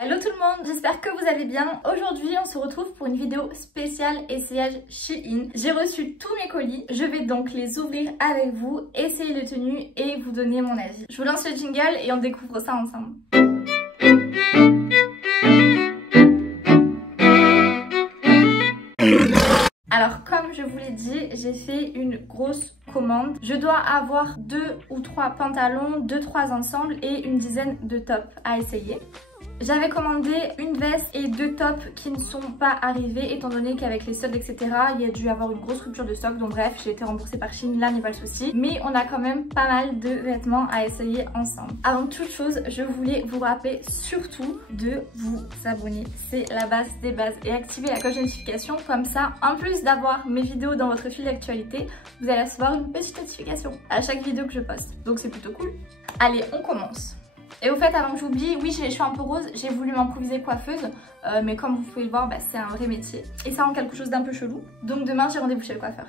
Hello tout le monde, j'espère que vous allez bien. Aujourd'hui on se retrouve pour une vidéo spéciale essayage Shein. J'ai reçu tous mes colis, je vais donc les ouvrir avec vous, essayer les tenues et vous donner mon avis. Je vous lance le jingle et on découvre ça ensemble. Alors comme je vous l'ai dit, j'ai fait une grosse commande. Je dois avoir 2 ou 3 pantalons, 2-3 ensembles et une dizaine de tops à essayer. J'avais commandé une veste et 2 tops qui ne sont pas arrivés étant donné qu'avec les soldes etc il y a dû avoir une grosse rupture de stock, donc bref j'ai été remboursée par Shein, là n'est pas le souci. Mais on a quand même pas mal de vêtements à essayer ensemble. Avant toute chose, je voulais vous rappeler surtout de vous abonner, c'est la base des bases, et activer la cloche de notification, comme ça en plus d'avoir mes vidéos dans votre fil d'actualité, vous allez recevoir une petite notification à chaque vidéo que je poste, donc c'est plutôt cool. Allez, on commence. Et au fait, avant que j'oublie, oui j'ai les cheveux un peu roses, j'ai voulu m'improviser coiffeuse, mais comme vous pouvez le voir, c'est un vrai métier. Et ça rend quelque chose d'un peu chelou, donc demain j'ai rendez-vous chez le coiffeur.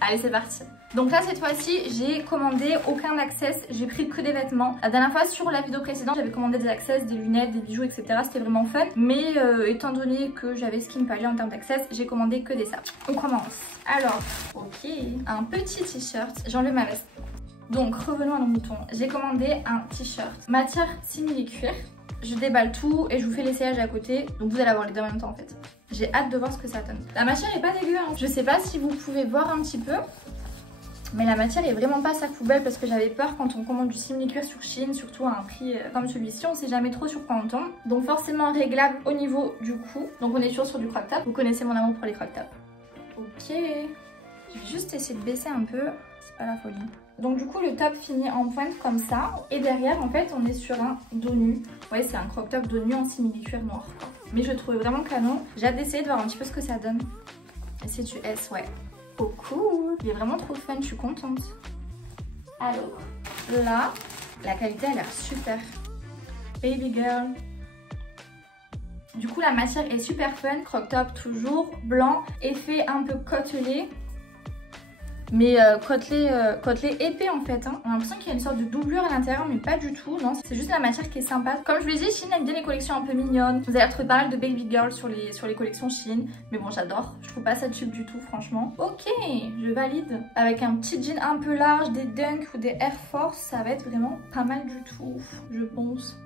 Allez c'est parti. Donc là cette fois-ci j'ai commandé aucun access, j'ai pris que des vêtements. La dernière fois sur la vidéo précédente j'avais commandé des access, des lunettes, des bijoux etc, c'était vraiment fun. Mais étant donné que j'avais ce qu'il me fallait en termes d'access, j'ai commandé que des sapes. On commence. Alors, ok, un petit t-shirt, j'enlève ma veste. Donc revenons à nos moutons, j'ai commandé un t-shirt matière simili-cuir. Je déballe tout et je vous fais l'essayage à côté, donc vous allez avoir les deux en même temps en fait. J'ai hâte de voir ce que ça donne. La matière est pas dégueu, hein. Je sais pas si vous pouvez voir un petit peu, mais la matière est vraiment pas sac poubelle, parce que j'avais peur quand on commande du simili-cuir sur Shein, surtout à un prix comme celui-ci, on sait jamais trop sur quoi on tombe. Donc forcément réglable au niveau du cou, donc on est toujours sur du crop top. Vous connaissez mon amour pour les crop top. Ok, je vais juste essayer de baisser un peu, c'est pas la folie. Donc du coup le top finit en pointe comme ça, et derrière en fait on est sur un dos nu. Ouais, c'est un crop top dos nu en simili-cuir noir quoi. Mais je le trouve vraiment canon, j'ai hâte d'essayer de voir un petit peu ce que ça donne. Et c'est du S, ouais. Oh cool, il est vraiment trop fun, je suis contente. Alors là, la qualité a l'air super. Baby girl. Du coup la matière est super fun, crop top toujours, blanc, effet un peu côtelé. Mais côtelé épais en fait, hein. On a l'impression qu'il y a une sorte de doublure à l'intérieur, mais pas du tout, non, c'est juste la matière qui est sympa. Comme je vous l'ai dit, Shein aime bien les collections un peu mignonnes. Vous allez retrouver pas mal de baby girl sur les collections Shein, mais bon j'adore, je trouve pas ça cheap du tout franchement. Ok, je valide. Avec un petit jean un peu large, des Dunk ou des Air Force, ça va être vraiment pas mal du tout, je pense.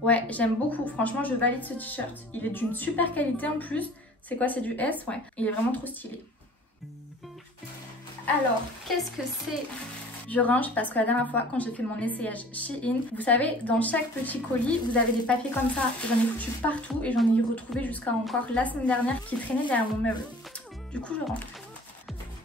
Ouais, j'aime beaucoup, franchement je valide ce t-shirt. Il est d'une super qualité en plus. C'est quoi, c'est du S, ouais. Il est vraiment trop stylé. Alors, qu'est-ce que c'est? Je range parce que la dernière fois, quand j'ai fait mon essayage Shein, vous savez, dans chaque petit colis, vous avez des papiers comme ça. J'en ai foutu partout et j'en ai retrouvé jusqu'à encore la semaine dernière qui traînaient derrière mon meuble. Du coup, je range.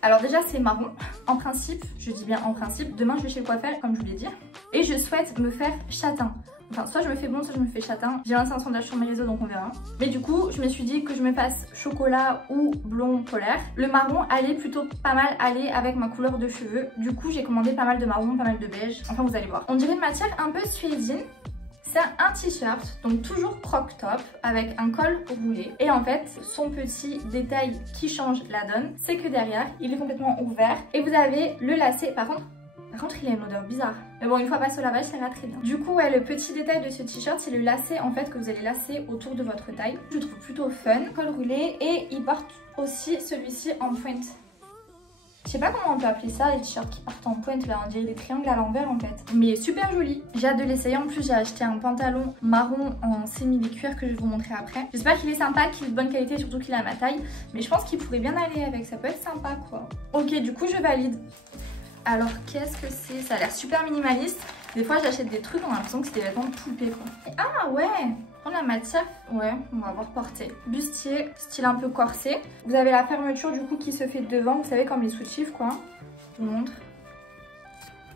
Alors déjà, c'est marron. En principe, je dis bien en principe, demain je vais chez le coiffeur, comme je vous l'ai dit. Et je souhaite me faire châtain. Enfin, soit je me fais blond, soit je me fais châtain. J'ai lancé un sondage sur mes réseaux, donc on verra. Mais du coup, je me suis dit que je me fasse chocolat ou blond polaire. Le marron allait plutôt pas mal aller avec ma couleur de cheveux. Du coup, j'ai commandé pas mal de marron, pas mal de beige. Enfin, vous allez voir. On dirait une matière un peu suédine. C'est un t-shirt, donc toujours crop top, avec un col roulé. Et en fait, son petit détail qui change la donne, c'est que derrière, il est complètement ouvert. Et vous avez le lacet, par contre, il a une odeur bizarre. Mais bon, une fois passé au lavage, ça ira très bien. Du coup, ouais, le petit détail de ce t-shirt, c'est le lacet en fait que vous allez lacer autour de votre taille. Je trouve plutôt fun. Col roulé, et il porte aussi celui-ci en pointe. Je sais pas comment on peut appeler ça, les t-shirts qui partent en pointe, là, on dirait des triangles à l'envers en fait. Mais super joli. J'ai hâte de l'essayer. En plus, j'ai acheté un pantalon marron en simili-cuir que je vais vous montrer après. J'espère qu'il est sympa, qu'il est de bonne qualité, surtout qu'il est à ma taille. Mais je pense qu'il pourrait bien aller avec, ça peut être sympa quoi. Ok, du coup, je valide. Alors qu'est-ce que c'est? Ça a l'air super minimaliste. Des fois j'achète des trucs, on a l'impression que c'est des vêtements de poupée quoi. Et, ah ouais, prendre la matière, ouais, on va voir porter. Bustier, style un peu corset. Vous avez la fermeture du coup qui se fait devant, vous savez comme les soutifs quoi. Je vous montre.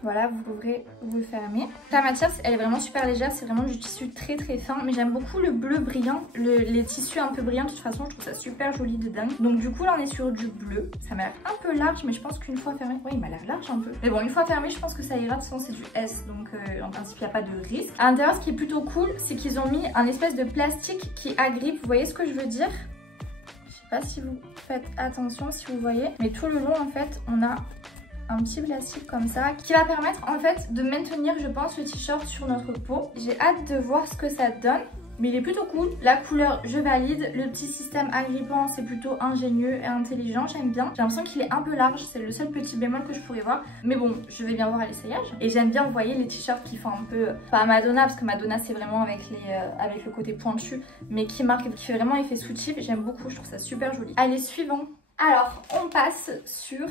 Voilà, vous l'ouvrez, vous le fermez. La matière, elle est vraiment super légère, c'est vraiment du tissu très très fin. Mais j'aime beaucoup le bleu brillant, les tissus un peu brillants. De toute façon, je trouve ça super joli de dingue. Donc du coup, là, on est sur du bleu. Ça m'a l'air un peu large, mais je pense qu'une fois fermé... Ouais, il m'a l'air large un peu. Mais bon, une fois fermé, je pense que ça ira. De toute façon, c'est du S, donc en principe, il n'y a pas de risque. À l'intérieur, ce qui est plutôt cool, c'est qu'ils ont mis un espèce de plastique qui agrippe. Vous voyez ce que je veux dire? Je sais pas si vous faites attention, si vous voyez. Mais tout le long, en fait, on a un petit plastique comme ça qui va permettre en fait de maintenir, je pense, le t-shirt sur notre peau. J'ai hâte de voir ce que ça donne. mais il est plutôt cool. La couleur, je valide. Le petit système agrippant, c'est plutôt ingénieux et intelligent, j'aime bien. J'ai l'impression qu'il est un peu large, c'est le seul petit bémol que je pourrais voir. Mais bon, je vais bien voir à l'essayage. Et j'aime bien, vous voyez, les t-shirts qui font un peu, pas Madonna, parce que Madonna c'est vraiment avec le côté pointu, mais qui fait vraiment effet soutif. J'aime beaucoup, je trouve ça super joli. Allez, suivant. Alors, on passe sur...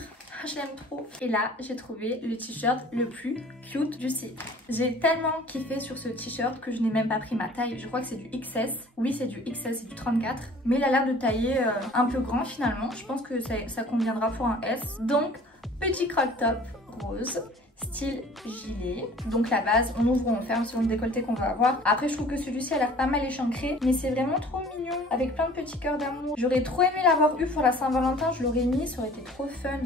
Je l'aime trop. Et là, j'ai trouvé le t-shirt le plus cute du site. J'ai tellement kiffé sur ce t-shirt que je n'ai même pas pris ma taille. Je crois que c'est du XS. Oui, c'est du XS, c'est du 34. Mais il a l'air de tailler un peu grand finalement. Je pense que ça conviendra pour un S. Donc, petit crop top rose. Style gilet, donc la base on ouvre ou on ferme selon le décolleté qu'on va avoir. Après je trouve que celui-ci a l'air pas mal échancré, mais c'est vraiment trop mignon avec plein de petits cœurs d'amour. J'aurais trop aimé l'avoir eu pour la Saint-Valentin, je l'aurais mis, ça aurait été trop fun.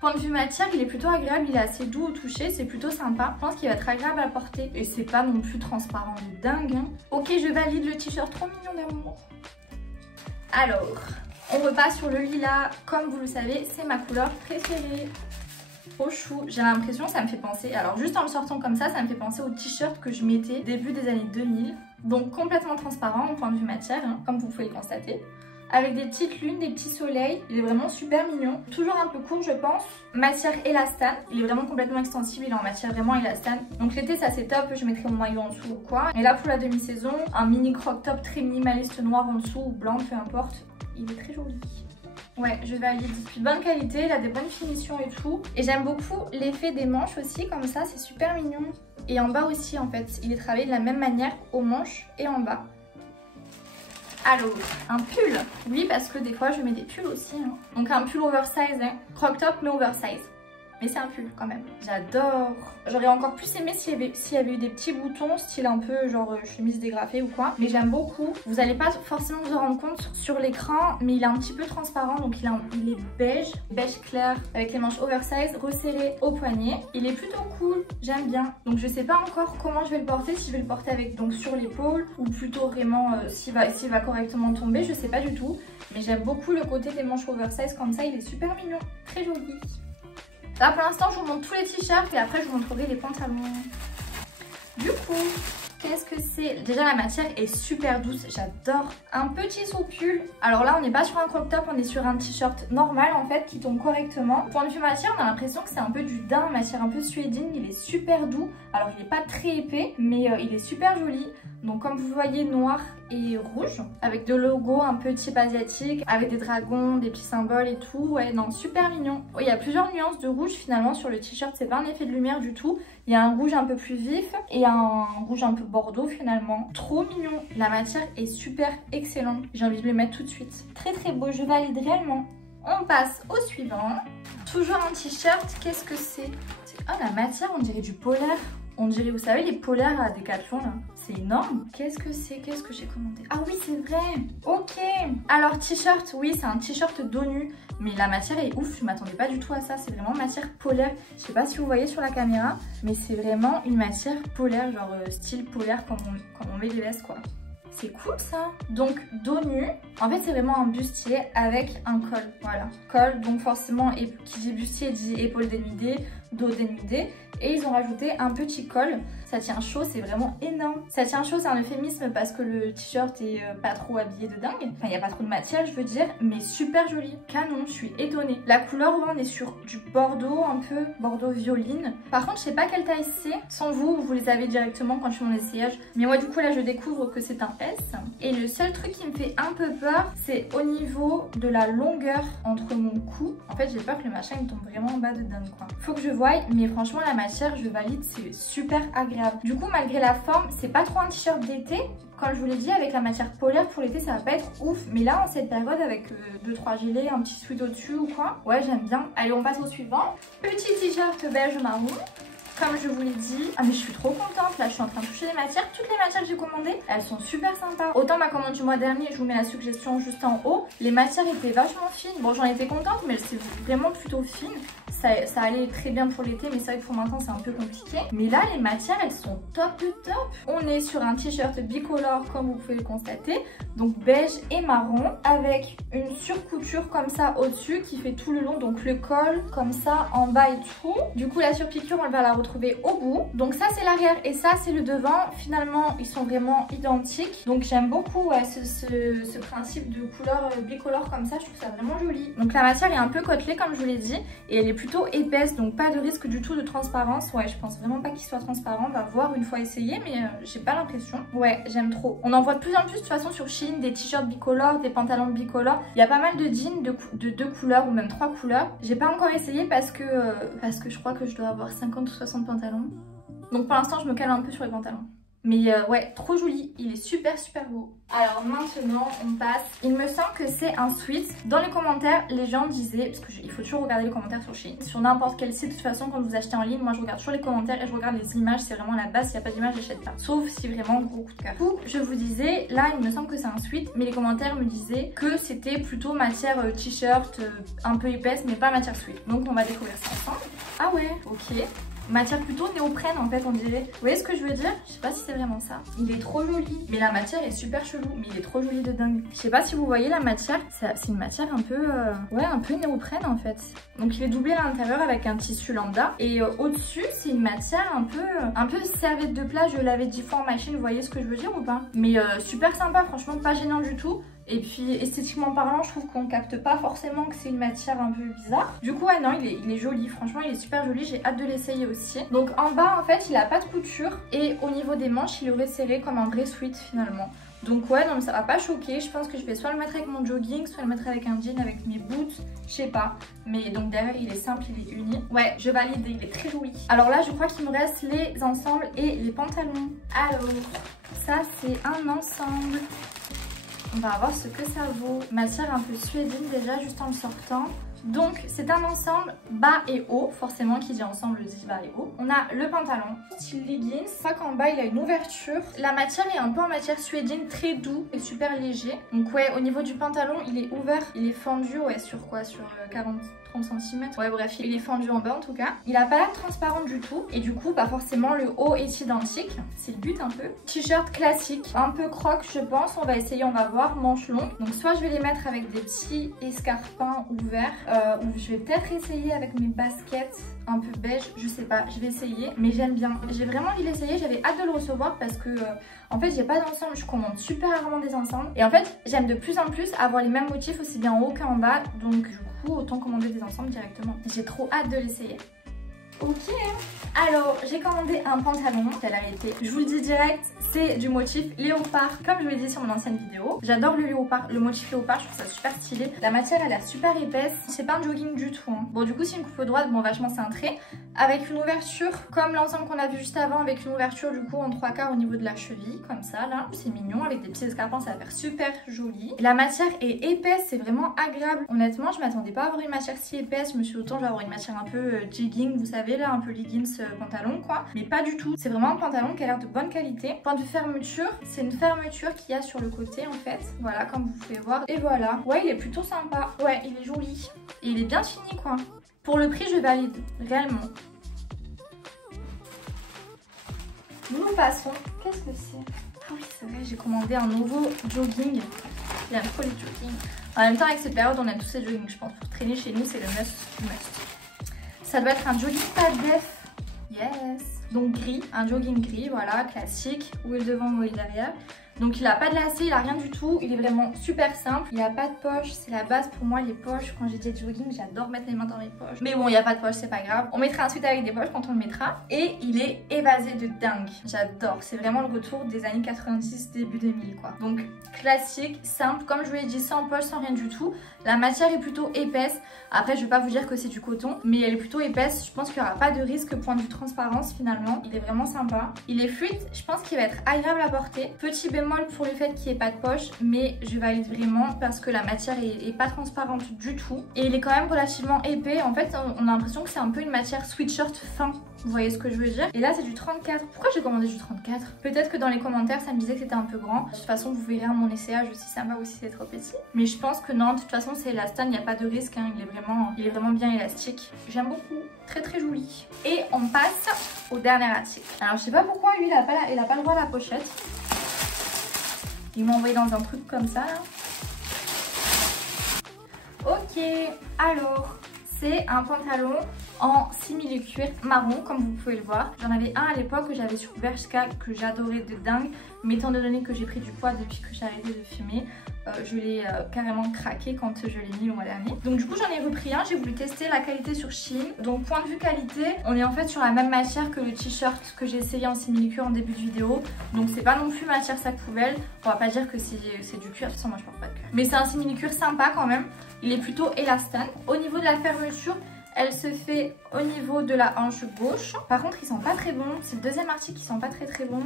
Point de vue matière, il est plutôt agréable, il est assez doux au toucher, c'est plutôt sympa. Je pense qu'il va être agréable à porter et c'est pas non plus transparent de dingue. Hein. Ok, je valide le t-shirt, trop mignon d'amour. Alors, on repasse sur le lilas, comme vous le savez, c'est ma couleur préférée. Trop chou, j'ai l'impression ça me fait penser, alors juste en le sortant comme ça me fait penser au t-shirt que je mettais début des années 2000. Donc complètement transparent au point de vue matière, hein, comme vous pouvez le constater. Avec des petites lunes, des petits soleils, il est vraiment super mignon. Toujours un peu court je pense. Matière élastane, il est vraiment complètement extensible, il est en matière vraiment élastane. Donc l'été ça c'est top, je mettrai mon maillot en dessous ou quoi. Et là pour la demi-saison, un mini crop top très minimaliste noir en dessous ou blanc, peu importe. Il est très joli. Ouais, je valide. Puis bonne qualité, il a des bonnes finitions et tout. Et j'aime beaucoup l'effet des manches aussi, comme ça, c'est super mignon. Et en bas aussi, en fait, il est travaillé de la même manière aux manches et en bas. Alors, un pull. Oui, parce que des fois, je mets des pulls aussi. Hein. Donc un pull oversize, hein. Crop top, mais oversize. Mais c'est un pull quand même. J'adore. J'aurais encore plus aimé s'il y avait eu des petits boutons, style un peu genre chemise dégrafée ou quoi. Mais j'aime beaucoup. Vous n'allez pas forcément vous en rendre compte sur l'écran, mais il est un petit peu transparent. Donc il est beige, beige clair, avec les manches oversize, resserrées au poignet. Il est plutôt cool, j'aime bien. Donc je sais pas encore comment je vais le porter, si je vais le porter avec donc sur l'épaule ou plutôt vraiment s'il va correctement tomber, je sais pas du tout. Mais j'aime beaucoup le côté des manches oversize comme ça, il est super mignon, très joli. Là pour l'instant je vous montre tous les t-shirts et après je vous montrerai les pantalons. Du coup, qu'est-ce que c'est? Déjà la matière est super douce, j'adore. Un petit sous-pull. Alors là on n'est pas sur un crop top, on est sur un t-shirt normal en fait qui tombe correctement. Point de vue matière, on a l'impression que c'est un peu du daim, matière un peu suédine, il est super doux. Alors il n'est pas très épais mais il est super joli. Donc comme vous voyez noir et rouge avec deux logos un peu type asiatique avec des dragons, des petits symboles et tout. Ouais non, super mignon. Il y a plusieurs nuances de rouge finalement sur le t-shirt, c'est pas un effet de lumière du tout. Il y a un rouge un peu plus vif et un rouge un peu bordeaux finalement. Trop mignon. La matière est super excellente. J'ai envie de le mettre tout de suite. Très très beau, je valide réellement. On passe au suivant. Toujours un t-shirt, qu'est-ce que c'est? Ah la matière on dirait du polaire. On dirait, vous savez, les polaires à Decathlon là. C'est énorme. Qu'est-ce que c'est? Qu'est-ce que j'ai commandé? Ah oui, c'est vrai. Ok. Alors, t-shirt, oui, c'est un t-shirt dos nu. Mais la matière est ouf. Je m'attendais pas du tout à ça. C'est vraiment matière polaire. Je sais pas si vous voyez sur la caméra. Mais c'est vraiment une matière polaire. Genre style polaire comme on met les vestes quoi. C'est cool ça. Donc dos nu, en fait c'est vraiment un bustier avec un col, voilà. Col, donc forcément qui dit bustier dit épaule dénudée, dos dénudé. Et ils ont rajouté un petit col, ça tient chaud, c'est vraiment énorme. Ça tient chaud, c'est un euphémisme parce que le t-shirt est pas trop habillé de dingue. Enfin il n'y a pas trop de matière je veux dire, mais super joli. Canon, je suis étonnée. La couleur on est sur du bordeaux un peu, bordeaux violine. Par contre je sais pas quelle taille c'est, sans vous les avez directement quand je fais mon essayage. Mais moi du coup là je découvre que c'est un S. Et le seul truc qui me fait un peu peur, c'est au niveau de la longueur entre mon cou. En fait j'ai peur que le machin il tombe vraiment en bas de dingue quoi. Faut que je voie, mais franchement la matière je valide, c'est super agréable. Du coup malgré la forme, c'est pas trop un t-shirt d'été. Comme je vous l'ai dit, avec la matière polaire pour l'été ça va pas être ouf. Mais là en cette période avec 2-3 gilets, un petit sweat au dessus ou quoi, ouais j'aime bien. Allez on passe au suivant. Petit t-shirt beige marron. Comme je vous l'ai dit, ah mais je suis trop contente, là je suis en train de toucher les matières. Toutes les matières que j'ai commandées, elles sont super sympas. Autant ma commande du mois dernier, je vous mets la suggestion juste en haut, les matières étaient vachement fines. Bon j'en étais contente mais c'est vraiment plutôt fine. ça allait très bien pour l'été, mais c'est vrai que pour maintenant c'est un peu compliqué. Mais là les matières elles sont top de top. On est sur un t-shirt bicolore comme vous pouvez le constater, donc beige et marron avec une surcouture comme ça au-dessus qui fait tout le long, donc le col comme ça en bas et tout. Du coup la surpiqûre on va la retrouver au bout. Donc ça c'est l'arrière et ça c'est le devant. Finalement ils sont vraiment identiques, donc j'aime beaucoup ce principe de couleur bicolore comme ça, je trouve ça vraiment joli. Donc la matière est un peu côtelée comme je vous l'ai dit et elle est plutôt épaisse, donc pas de risque du tout de transparence. Ouais, je pense vraiment pas qu'il soit transparent, on va voir une fois essayé, mais j'ai pas l'impression. Ouais, j'aime trop. On en voit de plus en plus de toute façon sur Shein des t-shirts bicolores, des pantalons bicolores. Il y a pas mal de jeans de 2 couleurs ou même 3 couleurs. J'ai pas encore essayé parce que je crois que je dois avoir 50 ou 60 pantalons. Donc pour l'instant je me cale un peu sur les pantalons. Mais ouais, trop joli, il est super beau. Alors maintenant on passe, il me semble que c'est un sweat. Dans les commentaires les gens disaient, parce qu'il faut toujours regarder les commentaires sur Shein, sur n'importe quel site de toute façon quand vous achetez en ligne, moi je regarde toujours les commentaires et je regarde les images, c'est vraiment la base, s'il n'y a pas d'image j'achète pas. Sauf si vraiment gros coup de cœur. Du coup je vous disais, là il me semble que c'est un sweat, mais les commentaires me disaient que c'était plutôt matière t-shirt un peu épaisse mais pas matière sweat. Donc on va découvrir ça ensemble. Ah ouais, ok. Matière plutôt néoprène en fait on dirait. Vous voyez ce que je veux dire? Je sais pas si c'est vraiment ça. Il est trop joli. Mais la matière est super chelou. Mais il est trop joli de dingue. Je sais pas si vous voyez la matière. C'est une matière un peu... ouais, un peu néoprène en fait. Donc il est doublé à l'intérieur avec un tissu lambda. Et au-dessus c'est une matière un peu serviette de plage. Je l'avais dit fois en machine. Vous voyez ce que je veux dire ou pas? Mais super sympa, franchement pas gênant du tout. Et puis esthétiquement parlant je trouve qu'on capte pas forcément que c'est une matière un peu bizarre. Du coup ouais non il est joli, franchement il est super joli, j'ai hâte de l'essayer aussi. Donc en bas en fait il a pas de couture et au niveau des manches il est resserré comme un vrai sweat finalement. Donc ouais non mais ça va pas choquer, je pense que je vais soit le mettre avec mon jogging, soit le mettre avec un jean, avec mes boots, je sais pas. Mais donc derrière il est simple, il est uni. Ouais je valide, il est très joli. Alors là je crois qu'il me reste les ensembles et les pantalons. Alors ça c'est un ensemble. On va voir ce que ça vaut. Matière un peu suédine déjà juste en le sortant. Donc c'est un ensemble bas et haut, forcément qui dit ensemble dit bas et haut. On a le pantalon, style leggings, ça qu'en bas il a une ouverture. La matière est un peu en matière suédine, très doux et super léger. Donc ouais au niveau du pantalon il est ouvert, il est fendu ouais sur quoi? Sur 30 cm. Ouais bref il est fendu en bas en tout cas. Il a pas l'air transparent du tout et du coup bah forcément le haut est identique. C'est le but un peu. T-shirt classique, un peu croque je pense. On va essayer, on va voir, manches longues. Donc soit je vais les mettre avec des petits escarpins ouverts ou je vais peut-être essayer avec mes baskets un peu beige, je sais pas, je vais essayer. Mais j'aime bien, j'ai vraiment envie de l'essayer, j'avais hâte de le recevoir parce que en fait j'ai pas d'ensemble, je commande super rarement des ensembles. Et en fait j'aime de plus en plus avoir les mêmes motifs aussi bien en haut qu'en bas. Donc du coup autant commander des ensembles directement. J'ai trop hâte de l'essayer. Ok, alors j'ai commandé un pantalon, quelle a été, je vous le dis direct, c'est du motif léopard comme je vous l'ai dit sur mon ancienne vidéo. J'adore le léopard, le motif léopard, je trouve ça super stylé. La matière a l'air super épaisse, c'est pas un jogging du tout hein. Bon du coup c'est une coupe droite, bon vachement cintrée, avec une ouverture comme l'ensemble qu'on a vu juste avant, avec une ouverture du coup en 3/4 au niveau de la cheville, comme ça là. C'est mignon, avec des petits escarpins, ça va faire super joli. La matière est épaisse, c'est vraiment agréable. Honnêtement je m'attendais pas à avoir une matière si épaisse, je me suis dit autant je vais avoir une matière un peu jegging, vous savez là, un peu leggings pantalon quoi, mais pas du tout. C'est vraiment un pantalon qui a l'air de bonne qualité. Point de fermeture, c'est une fermeture qu'il y a sur le côté en fait, voilà comme vous pouvez voir. Et voilà, ouais il est plutôt sympa, ouais il est joli et il est bien fini quoi. Pour le prix je valide, réellement. Nous passons, qu'est-ce que c'est? Ah oui c'est vrai, j'ai commandé un nouveau jogging. J'aime trop les joggings. En même temps avec cette période on a tous ces joggings je pense, pour traîner chez nous c'est le must. Ça doit être un jogging pas def. Yes. Donc gris, un jogging gris, voilà, classique. Où est le devant, où est le derrière. Donc il a pas de lacet, il a rien du tout. Il est vraiment super simple. Il a pas de poche, c'est la base pour moi les poches. Quand j'ai des jogging, j'adore mettre les mains dans les poches. Mais bon, il n'y a pas de poche, c'est pas grave. On mettra ensuite avec des poches quand on le mettra. Et il est évasé de dingue. J'adore. C'est vraiment le retour des années 90, début 2000 quoi. Donc classique, simple, comme je vous l'ai dit, sans poche, sans rien du tout. La matière est plutôt épaisse. Après, je vais pas vous dire que c'est du coton, mais elle est plutôt épaisse. Je pense qu'il n'y aura pas de risque point de vue transparence finalement. Il est vraiment sympa. Il est fluide, je pense qu'il va être agréable à porter. Petit bémol bémol pour le fait qu'il n'y ait pas de poche, mais je valide vraiment parce que la matière est pas transparente du tout. Et il est quand même relativement épais. En fait, on a l'impression que c'est un peu une matière sweatshirt fin. Vous voyez ce que je veux dire? Et là, c'est du 34. Pourquoi j'ai commandé du 34? Peut-être que dans les commentaires, ça me disait que c'était un peu grand. De toute façon, vous verrez à mon essayage si ça va ou si c'est trop petit. Mais je pense que non, de toute façon, c'est élastane, il n'y a pas de risque. Hein. Il est vraiment bien élastique. J'aime beaucoup. Très très joli. Et on passe au dernier article. Alors, je sais pas pourquoi lui, il a pas le droit à la pochette. Il m'a envoyé dans un truc comme ça, là. Ok, alors, c'est un pantalon en simili-cuir marron, comme vous pouvez le voir. J'en avais un à l'époque que j'avais sur Bershka, que j'adorais de dingue. Mais étant donné que j'ai pris du poids depuis que j'ai arrêté de filmer, je l'ai carrément craqué quand je l'ai mis le mois dernier. Donc du coup j'en ai repris un, j'ai voulu tester la qualité sur Shein. Donc point de vue qualité, on est en fait sur la même matière que le t-shirt que j'ai essayé en simili-cuir en début de vidéo. Donc c'est pas non plus matière sac poubelle. On va pas dire que c'est du cuir, de toute façon moi je porte pas de cuir. Mais c'est un simili-cuir sympa quand même. Il est plutôt élastane. Au niveau de la fermeture, elle se fait au niveau de la hanche gauche. Par contre, ils sont pas très bons. C'est le deuxième article qui sent pas très bon.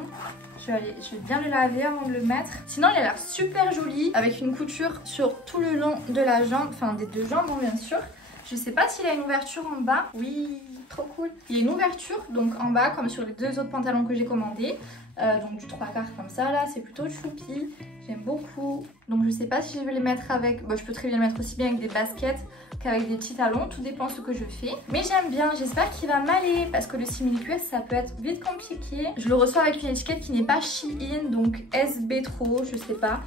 Je vais bien le laver avant de le mettre. Sinon, il a l'air super joli avec une couture sur tout le long de la jambe, enfin des deux jambes, bien sûr. Je sais pas s'il a une ouverture en bas. Oui, trop cool. Il y a une ouverture donc en bas comme sur les deux autres pantalons que j'ai commandés. Donc du 3/4 comme ça là, c'est plutôt choupi. J'aime beaucoup. Donc je sais pas si je vais les mettre avec... Bon, je peux très bien les mettre aussi bien avec des baskets qu'avec des petits talons. Tout dépend de ce que je fais. Mais j'aime bien. J'espère qu'il va m'aller parce que le simili-cuir ça peut être vite compliqué. Je le reçois avec une étiquette qui n'est pas Shein, donc SB trop, je sais pas.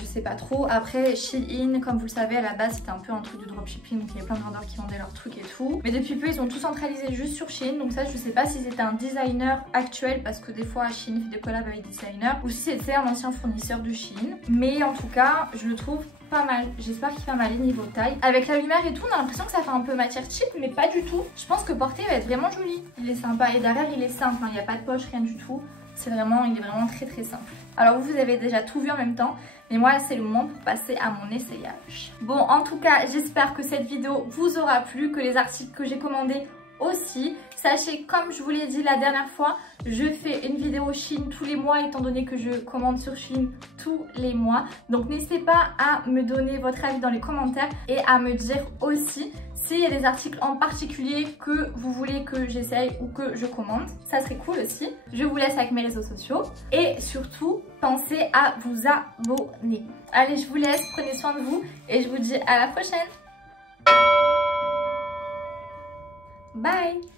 Je sais pas trop. Après Shein, comme vous le savez, à la base c'était un peu un truc de dropshipping, donc il y avait plein de vendeurs qui vendaient leurs trucs et tout. Mais depuis peu ils ont tout centralisé juste sur Shein, donc ça je sais pas si c'était un designer actuel parce que des fois Shein fait des collabs avec des designers ou si c'était un ancien fournisseur de Shein. Mais en tout cas je le trouve pas mal. J'espère qu'il va m'aller niveau taille. Avec la lumière et tout, on a l'impression que ça fait un peu matière cheap, mais pas du tout. Je pense que porter va être vraiment joli. Il est sympa et derrière il est simple, hein. Il n'y a pas de poche, rien du tout. Il est vraiment très simple. Alors vous avez déjà tout vu en même temps, mais moi c'est le moment pour passer à mon essayage. Bon, en tout cas j'espère que cette vidéo vous aura plu, que les articles que j'ai commandés aussi. Sachez, comme je vous l'ai dit la dernière fois, je fais une vidéo Shein tous les mois étant donné que je commande sur Shein tous les mois. Donc n'hésitez pas à me donner votre avis dans les commentaires et à me dire aussi s'il y a des articles en particulier que vous voulez que j'essaye ou que je commande. Ça serait cool aussi. Je vous laisse avec mes réseaux sociaux et surtout pensez à vous abonner. Allez, je vous laisse, prenez soin de vous et je vous dis à la prochaine. Bye!